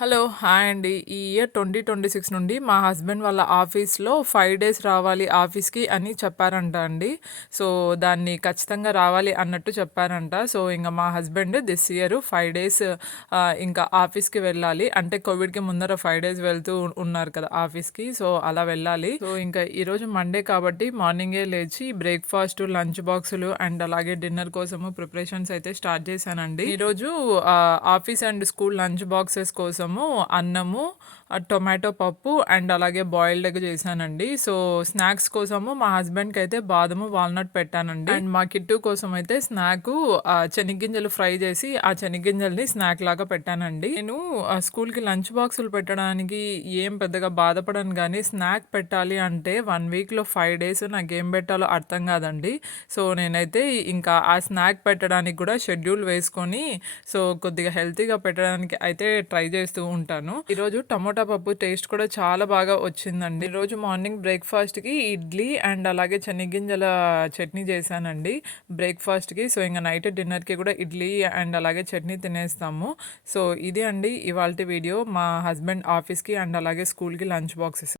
Hello! Hi అండి. ఈ year 2026 నుండి మా హస్బెండ్ వాళ్ళ ఆఫీస్‌లో 5 డేస్ రావాలి ఆఫీస్‌కి అని చెప్పారంట అండి. సో, దాన్ని ఖచ్చితంగా రావాలి అన్నట్టు చెప్పారంట. సో, ఇంగ మా హస్బెండ్ దిస్ ఇయర్ 5 డేస్ ఇంకా ఆఫీస్‌కి వెళ్ళాలి. అంటే కోవిడ్‌కి ముందర 5 డేస్ వెళ్తూ ఉన్నారు కదా ఆఫీస్‌కి. సో, అలా వెళ్ళాలి. సో, ఇంకా ఈరోజు మండే కాబట్టి మార్నింగే లేచి బ్రేక్‌ఫాస్ట్, లంచ్ బాక్సులు అండ్ అలాగే డిన్నర్ కోసము ప్రిపరేషన్స్ అయితే స్టార్ట్ చేశానండి. ఈరోజు office and school lunch boxes కోసము అన్నము, టొమాటో పప్పు అండ్ అలాగే బాయిల్డ్ ఎగ్ చేశానండి. సో, స్నాక్స్ కోసము మా హస్బెండ్‌కైతే బాదము, వాల్నట్ పెట్టానండి. అండ్ మా కిట్టు కోసం అయితే స్నాకు శనగ్గింజలు ఫ్రై చేసి, ఆ శనగ్గింజల్ని స్నాక్ లాగా పెట్టానండి. నేను స్కూల్‌కి లంచ్ బాక్సులు పెట్టడానికి ఏం పెద్దగా బాధపడను గానీ, స్నాక్ పెట్టాలి అంటే 1 వీక్‌లో 5 డేస్ నాకేం పెట్టాలో అర్థం కాదండి. సో, నేనైతే ఇంకా ఆ స్నాక్ పెట్టడానికి కూడా షెడ్యూల్ వేసుకొని, సో, కొద్దిగా హెల్తీగా పెట్టడానికి అయితే ట్రై చేస్తూ ఉంటాను. ఈరోజు టమోటా పప్పు టేస్ట్ కూడా చాలా బాగా వచ్చిందండి. ఈరోజు మార్నింగ్ బ్రేక్‌ఫాస్ట్‌కి ఇడ్లీ అండ్ అలాగే శనగ్గింజల చట్నీ చేశానండి బ్రేక్‌ఫాస్ట్‌కి. సో, ఇంక నైట్ డిన్నర్‌కి కూడా ఇడ్లీ అండ్ అలాగే చట్నీ తినేస్తాము. సో, ఇది అండి ఇవాల్టి వీడియో. మా హస్బెండ్ ఆఫీస్‌కి అండ్ అలాగే స్కూల్‌కి లంచ్ బాక్సెస్.